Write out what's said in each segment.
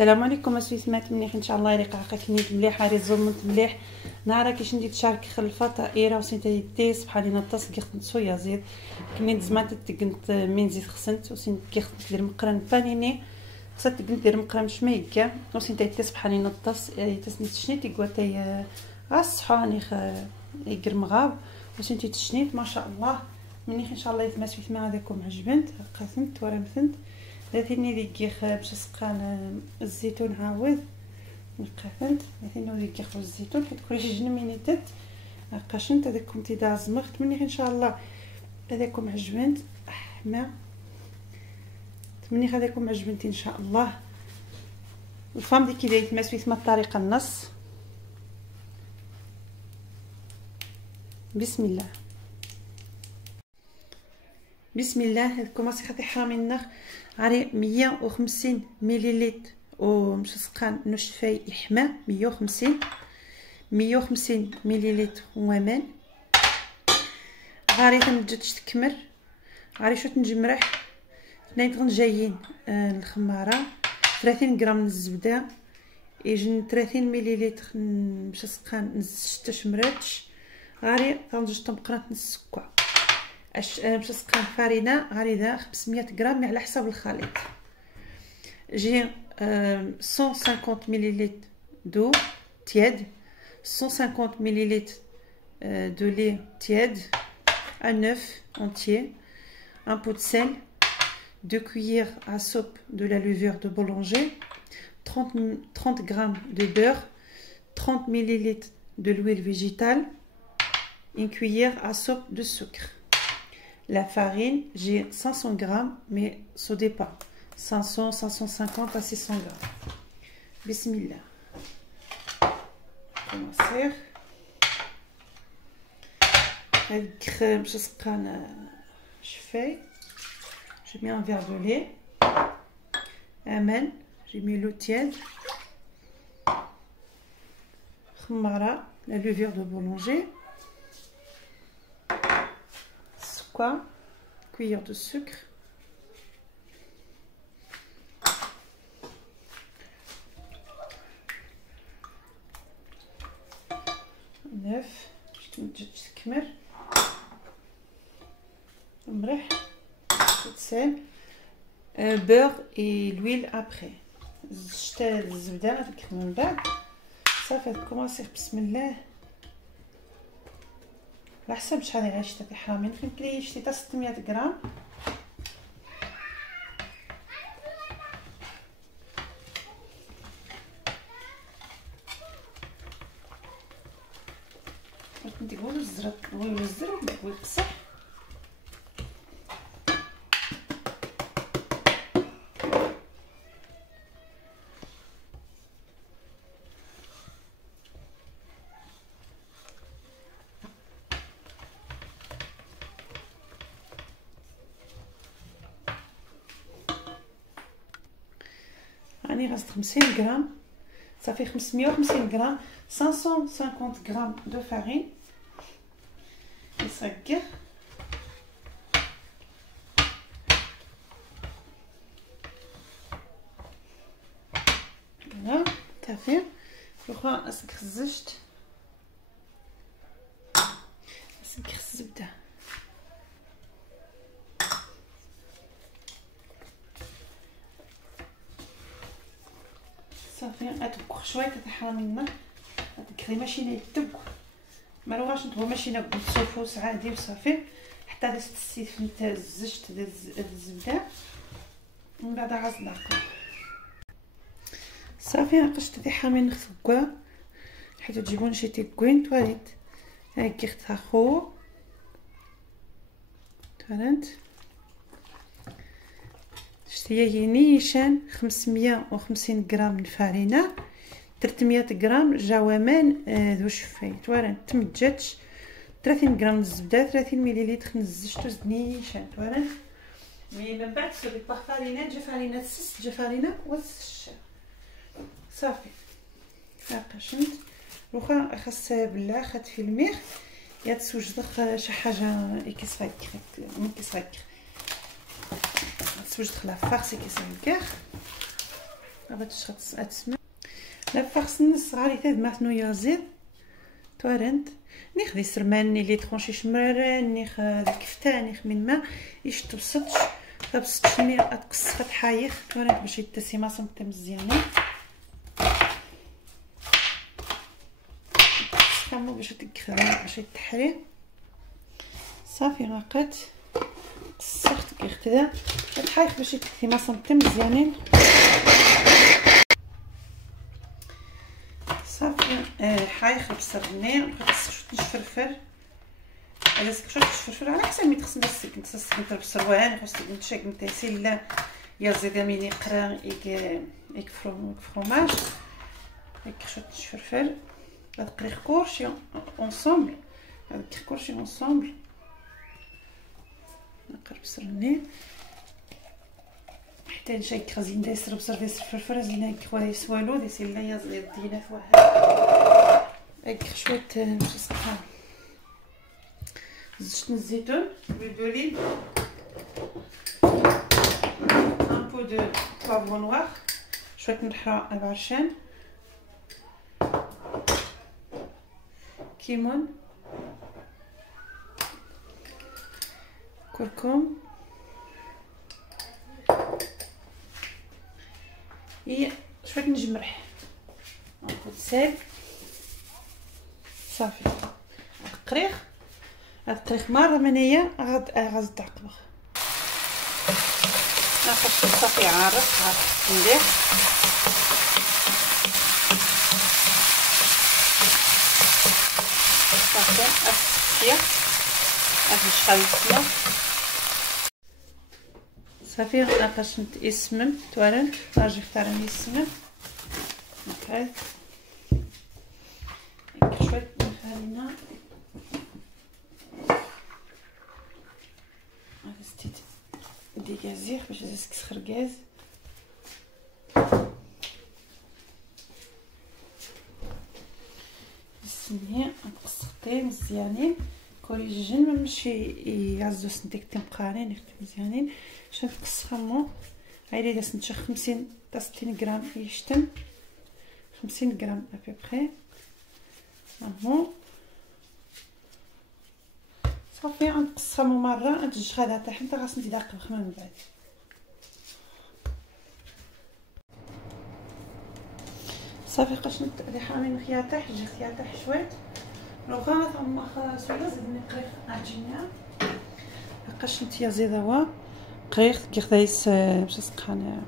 السلام عليكم اسويسمات مليح ان شاء الله يليق عقاك نيت مليح راه زومت مليح نهار كيش ندير تشارك خلفه طائره وسنتي تيس بحال نطس كيخدم صويا زيد كنيت زعما تكنت من زيت خسنت وسنت كيخدم دير مقرن بانيني خصها تكنت دير مقرن شميكه وسنتي تيس بحال نطس تسنيت شنيت يقوتي الصحاني يقر مغاب وسنتي تشنيت ما شاء الله منيح ان شاء الله يتماس في ثما هذاكم عجبنت قسمت ورا مثنت داتيني ديكيخ باش سقان الزيتون عاود نقفنت داتيني ديكيخ الزيتون حيت كلشي جنمينيتات قاشنت هذاكم تيدا زمخت منيح ان شاء الله هذاكم عجبنت احما منيح هذاكم عجبنتي ان شاء الله الفام ديكي دايت ماس في ثما الطريقه النص بسم الله بسم الله هذكم راسي خاطي حرامي النخ عري 150 مليلتر ومش سقان نشفاي يحمى 150 مليلتر ومان غاري تنجدش تكمر غاري شو تنجمرح 2 جايين الخماره 30 غرام من الزبده يجن 30 مليلتر مش سقان نزشت شمراتش غاري تنجد تمقرات السكر باش سقان فارينه غادي دا 500 غرام على حساب الخليط جي 150 مليلتر دو تياد 150 مليلتر de lait tiède, un œuf entier, un pot de sel, 2 cuillères à soupe de la levure de boulanger, 30 g de beurre, 30 ml de l'huile végétale, une cuillère à soupe de sucre. La farine, j'ai 500 g, mais ça dépend. 500, 550 à 600 g. Bismillah. Commencer. Avec je fais. J'ai mis un verre de lait. Amen. J'ai mis l'eau tiède. Khmara, la levure de boulanger. Cuillère de sucre, un œuf, sel, beurre et l'huile après. Ça fait commencer bismillah. على حسب شحال غيشتي في حرامي يمكن لي يشتي حتى 600 غرام كنت نقول الزرق ويوزر ويقصح راني غاست 50 غرام صافي 550 غرام 550 غرام دو فارين يصغر هنا صافي واخا اسك خزجت اسك الزبده صافي اتبخ شويه تحرمي لنا هذيك ماشي يتبخ ما روغاش نطبخ ماشي ناكل صوفوس عادي وصافي حتى هذا السيف الزجت ديال الزبده من بعد عاد ناكل صافي قشت تحرمي نخفقوا حيت تجيبون شي تيكوين تواليت هاكي اختخو تفهمت شتي نيشان 550 غرام من الفارينه 300 غرام جوامان ذو شفاي توارن تمجاتش 30 غرام الزبده 30 مليلتر نزجتو زد نيشان توارن مي من بعد سوري باغ فارينه جا فارينه تسس جا فارينه وتسش صافي قشنت واخا خاص بالله خات في الميخ يا تسوجد شي حاجه كيصفيك من كيصفيك تسوجد خلا فارسي كيصفيك غادي تسمع لا فخصني صغاري تاد ماتنو يازيد توارنت نيخ دي سرمان لي ترونشي شمرار نيخ الكفته نيخ من ما ايش تبسطش تبسطشني اتقص خد حايخ توارنت باش يتسيما صمت مزيانين كامو باش تكخرا باش يتحري صافي غاقت قصحت كيختدا الحايخ باش يتسيما صمت مزيانين صافي حايخ بصرني خاص شويه الفلفل على شويه الفلفل على حسب ما تخصنا السكن تسكن البصروان خاص نتشاك نتاسي لا يا زيدا مين يقرا يك فروماج يك شويه الفلفل هاد قريخ كورشي اونصومبل هاد كورشي اونصومبل نقرب بصرني حتى نشي كرزين دايسر بصر دايسر الفلفل زينا كوا يسوالو دايسر لا يزيد دينا في واحد هاك شويه باش نصحى زيت الزيتون بالدوليب ان بو دو بافرو نوار شويه ملحه بعرشان كيمون كركم هي شويه نجمرح ناخذ سال صافي هاد القريخ مره منيه غاد تعقبه ناخذ صافي عارف مليح صافي السيخ هاد شحال السمك صافي ناقص نتسمم توالن نرجع تراني السمن هاكا شويه الفرينه هذا ستيت ديكازير باش يسكسر غاز السميه نقصقطي مزيانين كوريجين ماشي يعزو سنتيك تنقارين نكتب مزيانين باش نقصهم عيلي داس نتشخ 50 حتى 60 غرام يشتم 50 غرام ابيبخي اهو صافي غنقصهم مره نتجي غادا حتى حتى غاس ندير بخمه من بعد صافي قشنت لي حامين خياطه حجي خياطه شويه لوغا ثم سولا زدني قريخ عجينه قشنت يا زيدوا قريخ كيخدايس باش نسقان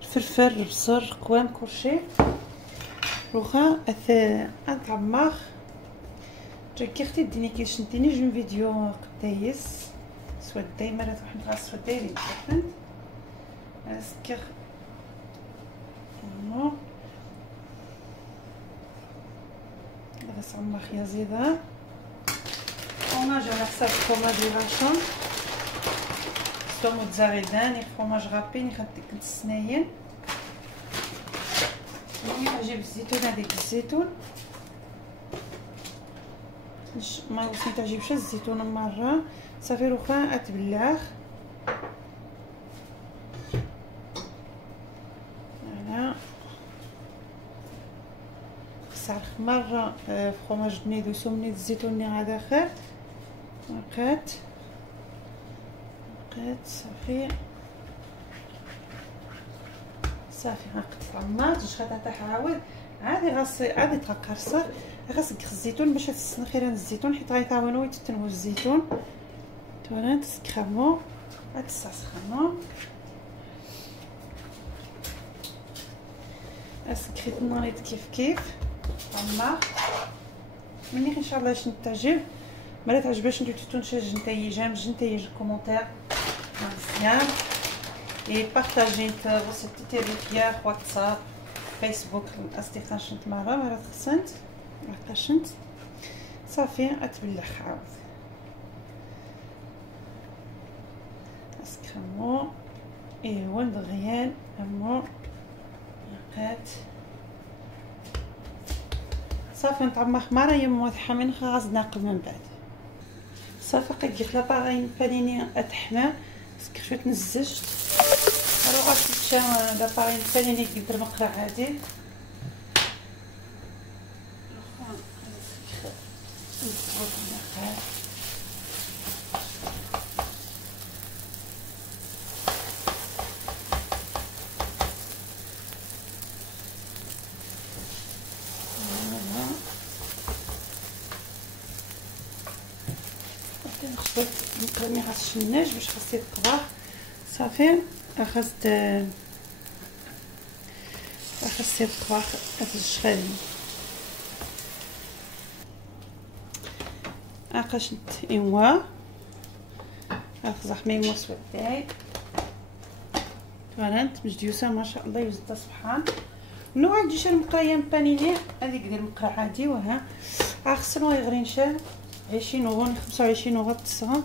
الفلفل البصر قوام كلشي لوغا تعمر كيختي ديني كيشنتيني جون فيديو قدايس سوا دايما راه واحد غاس دايرين فهمت اسكر نو بس عمر يا زيدا فرماج على حساب الفرماج اللي غاشون سوا موتزاريلا فرماج غابي كنت السناين نجيب الزيتون هذيك الزيتون ما وصلت تعجبش الزيتون مره صافي روخا اتبلعه هنا صار مره فرماج بنيدو سمني الزيتون هذا داخل وقات صافي غنقطع الماط غادا تحاول عادي تقرصه غاس الزيتون باش تسنخي لنا الزيتون حيت غيطاونو يتتنوا الزيتون تونا تسكرامو تسخمو اسكريت النايت كيف عمار مني ان شاء الله باش نتعجب ما تعجبش ندير تونشاج نتايا جام كومونتير مزيان et partager الريسيبت تاعي في واتساب فيسبوك الاصدقاء شنت مره مرات خصنت عطاشنت صافي اتبلخ عاود اسكرمو ايوا دغيان امو لقات صافي نطعمها خماره يما تحمين غاز ناقل من بعد صافي قد قلت لا باغي بانيني اتحمى شويه نزجت الوغ غتمشى لابارين الثاني كيدير مقرا عادي. المقرا مي خاصش الناج باش خاص يتقبع صافي. اخذت يتقبع هاد الشخالين. اخشنت ايوا اخزح ميمو سوداي فهمت مجديوسه ما شاء الله يوزد سبحان نوع ديال المقرايه بانيني هذيك ديال المقرا عادي. وها اغسلوا يغرين شال 20 اورو 25 اورو بالساعه.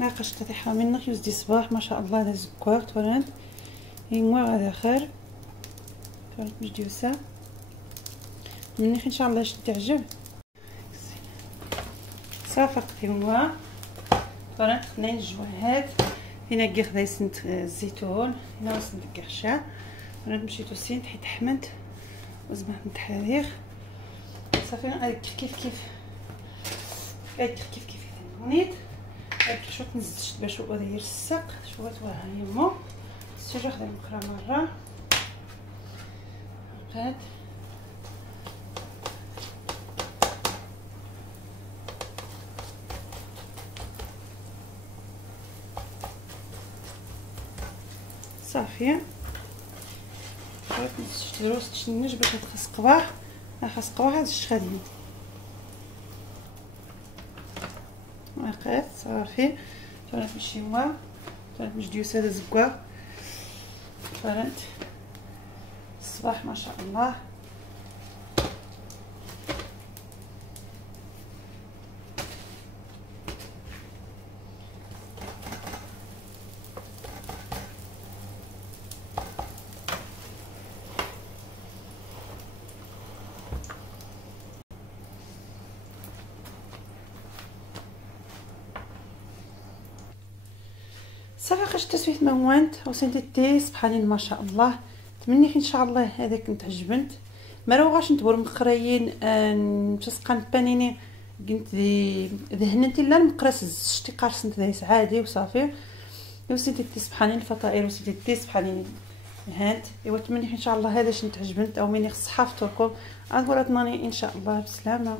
ناقش تطيحها منك يوزدي صباح ما شاء الله. هذا زكوار تورنت ايوا هذا خير تورنت مجديوسه مني ان شاء الله تعجب صافي. ايوا تورنت خدنا الجواهات هنا كي خداي سنت الزيتون هنا سنت الكرشه. انا مشيت وسنت حيت حمنت وزبحت التحرير صافي. هاك كيف نيت هاك شو تنزلت باش هو داير الساق شو توها يمو سير خدي المقرا مره هاد صافي. دروس تشنج باش تخص قباح خاص قباح هاد الشخالين واقف صافي. فرنت مشيوا فرنت مجديوس هذا زكوار فرنت الصباح ما شاء الله. صافي خرجت تسويت موانت وسنتي التي سبحانين ما شاء الله. تمنيت ان شاء الله هذاك كنت عجبنت ما روغاش نتبور مقرايين نتسقان بانيني قلت ذهنتي لا المقراس شتي قارصنت دايس عادي وصافي. وسنتي التي سبحانين الفطائر وسنتي التي سبحانين هانت. ايوا تمنيت ان شاء الله هذا شنت عجبنت او مني خص حافظتكم اغورتناني ان شاء الله بسلامه.